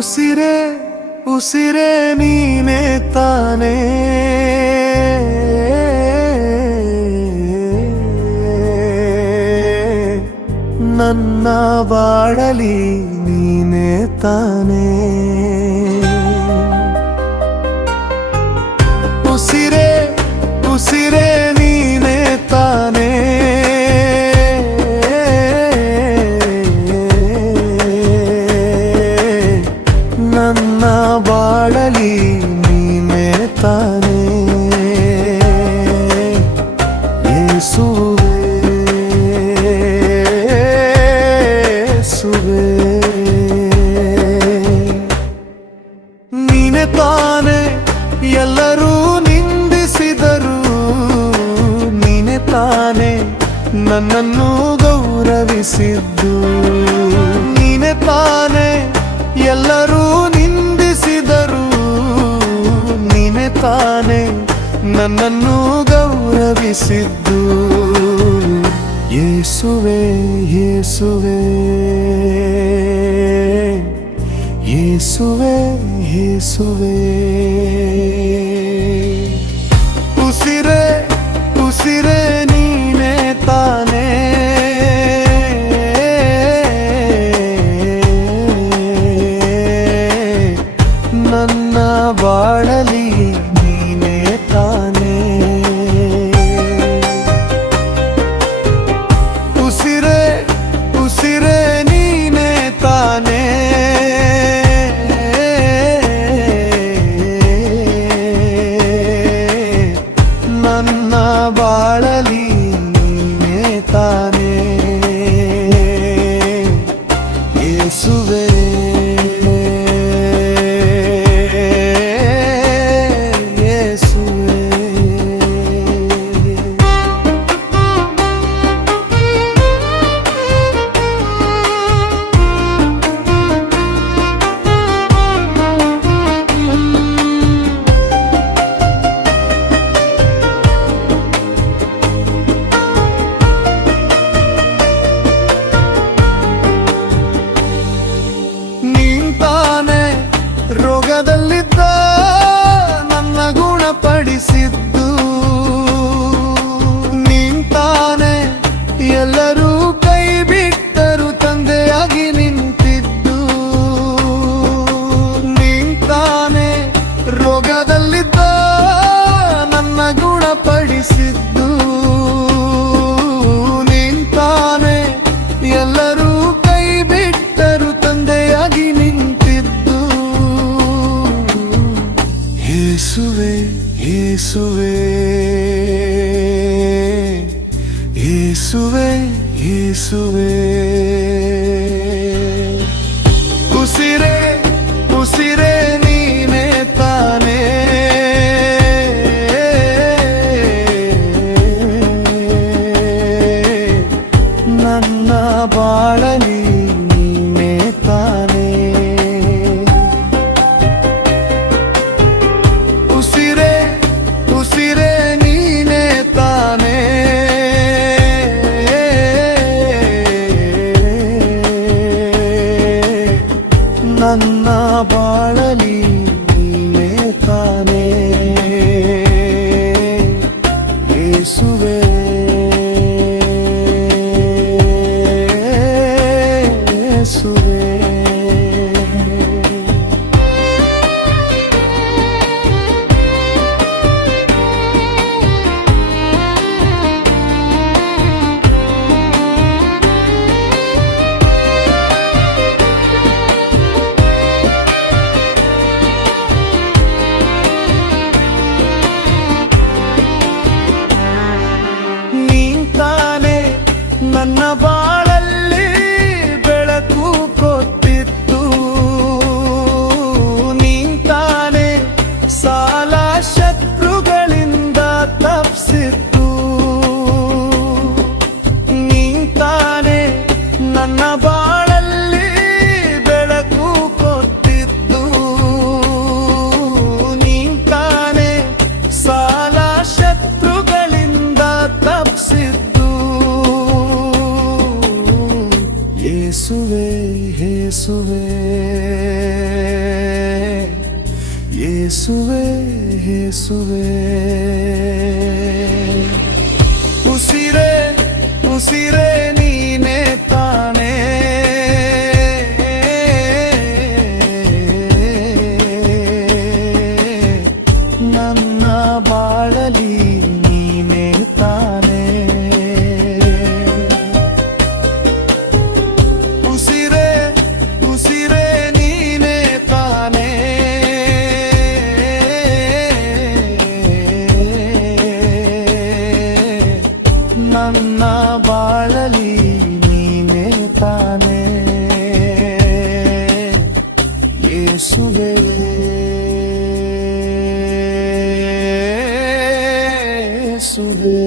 ಉಸಿರೇ ಉಸಿರೇ ನೀನೇ ತಾನೇ ನನ್ನ ಬಾಳಲಿ ನೀನೇ ತಾನೇ ಉಸಿರೇ ಉಸಿರೇ ನೀನೇ ತಾನೇ ನನ್ನ ಬಾಳಲಿ ನೀನೇ ತಾನೇ ಯೇಸುವೇ ಯೇಸುವೇ ನೀನೇ ತಾನೇ ಎಲ್ಲರೂ ನಿಂದಿಸಿದರು ನೀನೇ ತಾನೇ ನನ್ನನ್ನು ಗೌರವಿಸಿದ್ದು ನೀನೇ ತಾನೇ ಎಲ್ಲರೂ ನಿಂದಿಸಿದರು ನೀನೇ ತಾನೇ ನನ್ನನ್ನು ಗೌರವಿಸಿದ್ದು ಯೇಸುವೇ ಯೇಸುವೇ ಯೇಸುವೇ ಯೇಸುವೇ ಉಸಿರೇ ಉಸಿರೇ ನೀನೇ ತಾನೇ ನನ್ನ ಬಾಳಲಿ ನೀನೇ ತಾನೇ ಉಸಿರೇ ಉಸಿರೇ ನೀನೇ ತಾನೇ ನನ್ನ ಬಾಳಲಿ ನೀನೇ ತಾನೇ ಯೇಸುವೇ ರೋಗದಲ್ಲಿದ್ದ ನನ್ನ ಗುಣಪಡಿಸಿದ್ದು ನೀಂತಾನೆ ಎಲ್ಲರೂ ಕೈ ಬಿಟ್ಟರು ತಂದೆಯಾಗಿ ನಿಂತಿದ್ದು ನೀಂತಾನೆ ರೋಗದಲ್ಲಿದ್ದ ನನ್ನ ಗುಣಪಡಿಸಿದ್ದು ನೀಂತಾನೆ ಎಲ್ಲರೂ ಕೈ ಬಿಟ್ಟರು ತಂದೆಯಾಗಿ ನಿಂತಿದ್ದು ಯೇಸುವೇ ಯೇಸುವೇ ಯೇಸುವೇ ಯೇಸುವೇ ಉಸಿರೇ ಉಸಿರೇ ನೀನೇ ತಾನೇ ನನ್ನ ಬಾಳಲಿ ನೀನೇ ತಾನೇ ಉಸಿರೇ ಉಸಿರೇ ನೀನೇ ತಾನೇ ನನ್ನ ಬಾಳಲಿ ನೀನೇ ತಾನೇ ಯೇಸುವೇ ಯೇಸುವೇ ನನ್ನ ಬಾಳಲ್ಲಿ ಬೆಳಕು ಕೊಟ್ಟಿತ್ತು ನೀಂತಾನೆ ಸಾಲ ಶತ್ರುಗಳಿಂದ ತಪ್ಪಿಸಿತ್ತು ನೀಂತಾನೆ ನನ್ನ ಬಾಳಲ್ಲಿ ಬೆಳಕು ಕೊಟ್ಟಿತ್ತು ನೀಂತಾನೆ ಸಾಲ ಶತ್ರುಗಳಿಂದ ತಪ್ಪಿಸಿತ್ತು ಯೇಸುವೇ ಯೇಸುವೇ ಯೇಸುವೆ ಯೇಸುವೆ ಉಸಿರೇ ಉಸಿರೇ ನೀನೇ ತಾನೇ ನನ್ನ ಬಾಳಲಿ ನೀನೇ ತಾನೇ ಉಸಿರೇ ಉಸಿರೇ ನೀನೇ ತಾನೇ ನನ್ನ ಬಾಳಲಿ ನೀನೇ ತಾನೇ ಯೇಸುವೆ ಯೇಸುವೆ